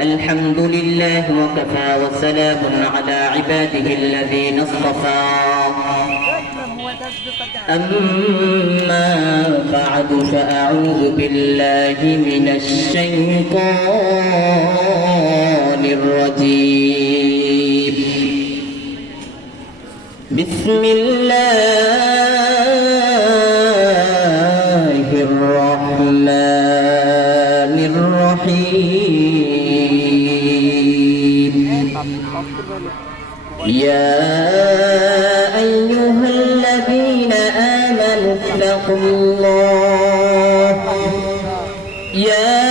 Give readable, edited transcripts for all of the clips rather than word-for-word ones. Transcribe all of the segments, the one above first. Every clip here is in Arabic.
الحمد لله وكفى وسلام على عباده الذين اصطفى أما بعد فأعوذ بالله من الشيطان الرجيم بسم الله الرحمن الرحيم يا أيها الذين آمنوا اتقوا الله يا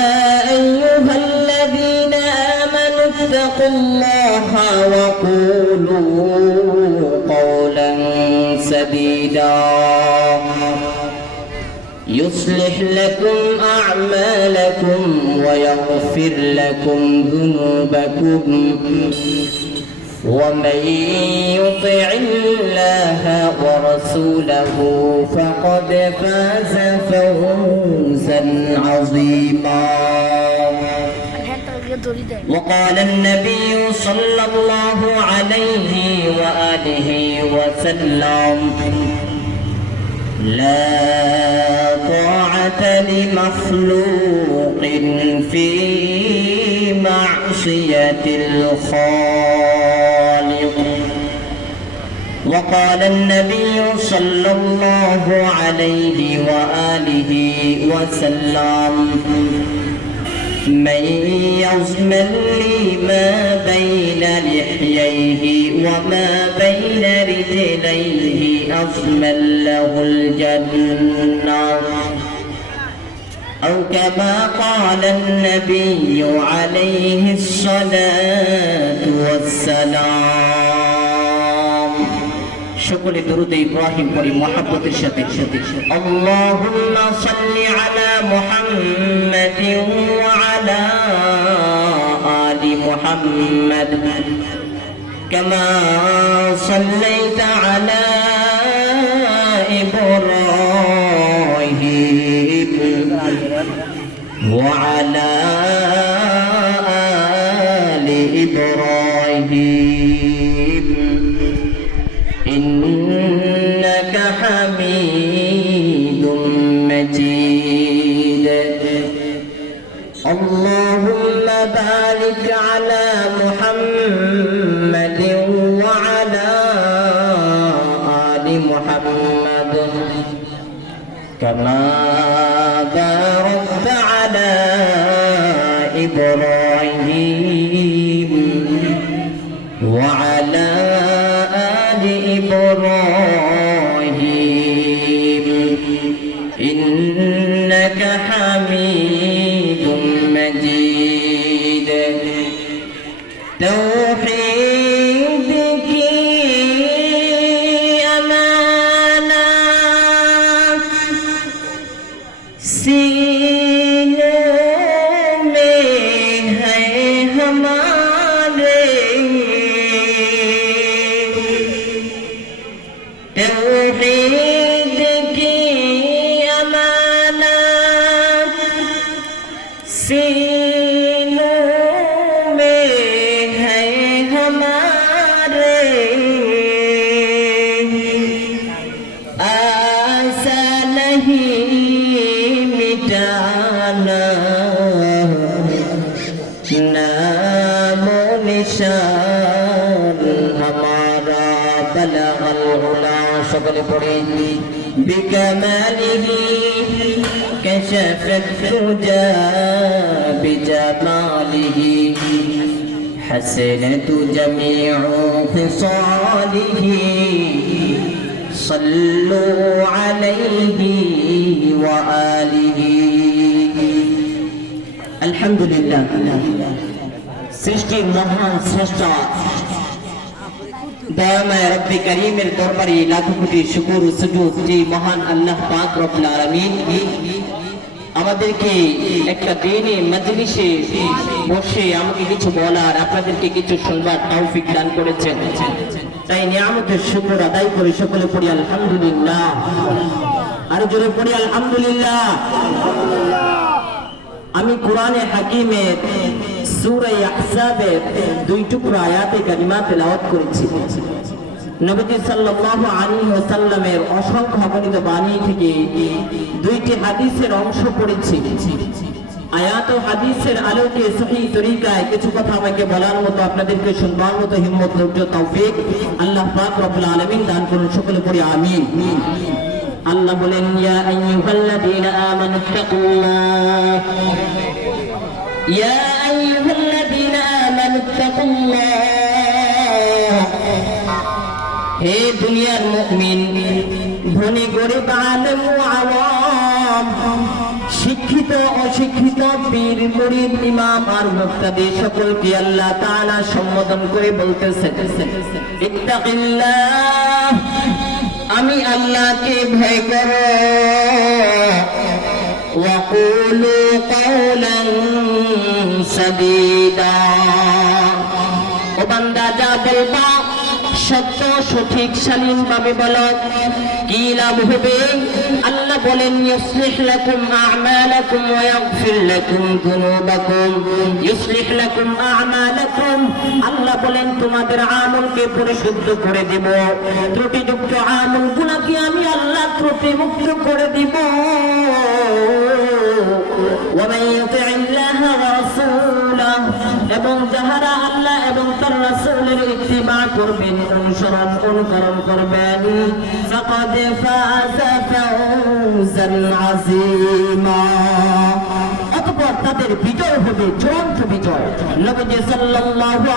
أيها الذين آمنوا اتقوا الله وقولوا قولا سديدا يصلح لكم أعمالكم ويغفر لكم ذنوبكم ومن يطع الله ورسوله فقد فاز فوزا عظيما. وقال النبي صلى الله عليه وآله وسلم لا طاعة لمخلوق في معصية الخالق. وقال النبي صلى الله عليه وآله وسلم من يضمن لي ما بين لحييه وما بين رجليه أضمن له الجنة أو كما قال النبي عليه الصلاة والسلام. সকলে দরুদ ইব্রাহিম পড়ি মুহাব্বতের সাথে আল্লাহুম্মা সাল্লি আলা মুহাম্মাদিন ওয়া আলা আলি মুহাম্মাদ কামা সাল্লাইতা আলা ইব্রাহিম ওয়া আলা আলি ইব্রাহিম إنك حميد مجيد. اللهم بارك على محمد وعلى آل محمد كما باركت على إبراهيم وعلى إبراهيم إنك حميد مجيد. توحيدك أمانة सीनों में है हमारे तौहीद की अमानत सीनों में है हमारे आशा नहीं मिटाना नामो निशान हमारा बलगल उला সকলে পড়ে بكماله كشفت الدجى بجماله حسنت جميع خصاله صلوا عليه وآله. الحمد لله সৃষ্টির মহান স্রষ্টা দয়াময় রব্বে করিমের দরবারে লাখো কোটি শুকর ও সুজুদ যে মহান আল্লাহ পাক রব্বুল আলামিন আমাদেরকে একটা দিনে মজলিসে বসে আমাকে কিছু বলার আপনাদেরকে কিছু শুনবার তৌফিক দান করেছেন। তাই নিয়ামতের শুকর আদায় করে সকলে পড়ি আলহামদুলিল্লাহ। আর জোরে পড়ি আলহামদুলিল্লাহ। আমি কোরআনে হাকিমের সূরা আহজাবের 2 টুকরা আয়াতে কারিমা তেলাওয়াত করেছি। নবী সাল্লাল্লাহু আলাইহি ওয়াসাল্লামের অসংখ্য অগণিত বাণী থেকে 2টি হাদিসের অংশ পড়েছি। আয়াত ও হাদিসের আলোকে সহিহ তরিকায় কিছু কথা আমাকে বলার মতো, আপনাদেরকে শুনবার মতো হিম্মত, ধৈর্য, তৌফিক আল্লাহ পাক রব্বুল আলামিন দান করুন। সকলে পড়ি আমিন। আল্লাহ বলেন, ইয়া আইয়ুহাল্লাযীনা আমানু তাকুল্লাহ, ইয়া আইয়ুহাল্লাযীনা আমানু তাকুল্লাহ। হে দুনিয়ার মুমিন, ধনী গরিব, আলেম ও আওয়াম, শিক্ষিত অশিক্ষিত, পীর মুরিদ, ইমাম আর মুক্তাদি সকলকে আল্লাহ তাআলা সম্বোধন করে বলতেছেন, ইত্তাকিল্লাহ, আমি আল্লাহকে ভয় করো, ওয়া কুলু কাওলান সাদীদা। ও বান্দা, যা বলবা সত্য, সঠিক, শালীন ভাবে বলো। কি লাভ হবে? আল্লাহ বলেন, ইউসলিহ লাকুম আ'মালাকুম ওয়া ইয়াগফির লাকুম যুনুবাকুম। ইউসলিহ লাকুম আ'মালাকুম, আল্লাহ বলেন তোমাদের আমলকে পরিশুদ্ধ করে দেব, ত্রুটিযুক্ত আমলগুলোকে আমি আল্লাহ ত্রুটিমুক্ত করে দিব। ওয়া মান ইউতি'িল্লাহ ওয়া রাসূলাহু, এবং যাহারা আল্লাহ এবং তার রাসূলের ইত্তিবা করবেন, অনুসরণ অনুকরণ করবেন, ফাকাদ ফাযা ফাওজান আযীমা, অতঃপর তাদের বিজয় হবে চূড়ান্ত বিজয়। নবী সাল্লাল্লাহু